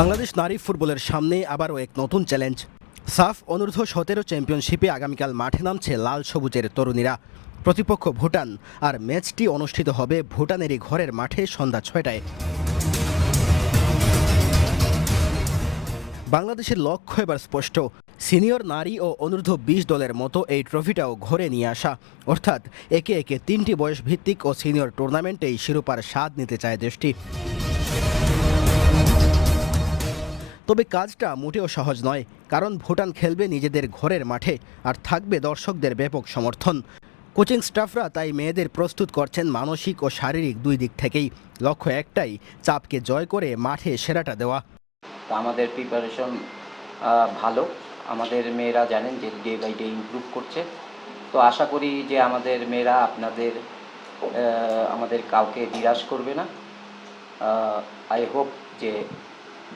বাংলাদেশ নারী ফুটবলের সামনে আবারও এক নতুন চ্যালেঞ্জ। সাফ অনূর্ধ্ব সতেরো চ্যাম্পিয়নশিপে আগামীকাল মাঠে নামছে লাল সবুজের তরুণীরা। প্রতিপক্ষ ভুটান আর ম্যাচটি অনুষ্ঠিত হবে ভুটানেরই ঘরের মাঠে সন্ধ্যা ছয়টায়। বাংলাদেশের লক্ষ্য এবার স্পষ্ট। সিনিয়র নারী ও অনূর্ধ্ব বিশ দলের মতো এই ট্রফিটাও ঘরে নিয়ে আসা। অর্থাৎ একে একে তিনটি বয়স ভিত্তিক ও সিনিয়র টুর্নামেন্টেই শিরোপার স্বাদ নিতে চায় দেশটি। তবে কাজটা মোটেও সহজ নয়, কারণ ভুটান খেলবে নিজেদের ঘরের মাঠে আর থাকবে দর্শকদের ব্যাপক সমর্থন। কোচিং স্টাফরা তাই মেয়েদের প্রস্তুত করছেন মানসিক ও শারীরিক দুই দিক থেকেই। লক্ষ্য একটাই, চাপকে জয় করে মাঠে সেরাটা দেওয়া। আমাদের প্রিপারেশন ভালো। আমাদের মেয়েরা জানেন যে ডে বাই ডে ইমপ্রুভ করছে। তো আশা করি যে আমাদের মেয়েরা আপনাদের আমাদের কাউকে নিরাশ করবে না। আই হোপ যে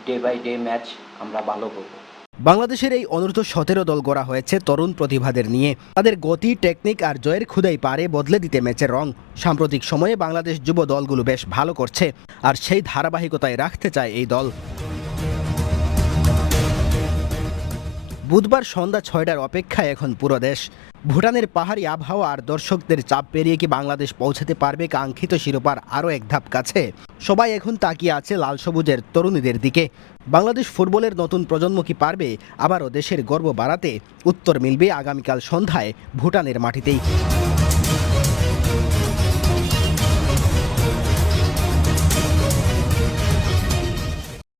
ডে বাই ডে ম্যাচ আমরা ভালো করব। বাংলাদেশের এই অনূর্ধ্ব সতেরো দল গড়া হয়েছে তরুণ প্রতিভাদের নিয়ে। তাদের গতি টেকনিক আর জয়ের ক্ষুদাই পারে বদলে দিতে ম্যাচের রং। সাম্প্রতিক সময়ে বাংলাদেশ যুব দলগুলো বেশ ভালো করছে, আর সেই ধারাবাহিকতায় রাখতে চায় এই দল। বুধবার সন্ধ্যা ছয়টার অপেক্ষায় এখন পুরো দেশ। ভুটানের পাহাড়ি আবহাওয়া আর দর্শকদের চাপ পেরিয়ে কি বাংলাদেশ পৌঁছাতে পারবে কাঙ্ক্ষিত শিরোপার আরও এক ধাপ কাছে? সবাই এখন তাকিয়ে আছে লাল সবুজের তরুণীদের দিকে। বাংলাদেশ ফুটবলের নতুন প্রজন্ম কি পারবে? আবারও দেশের গর্ব বাড়াতে উত্তর মিলবে আগামীকাল সন্ধ্যায় ভুটানের মাটিতেই।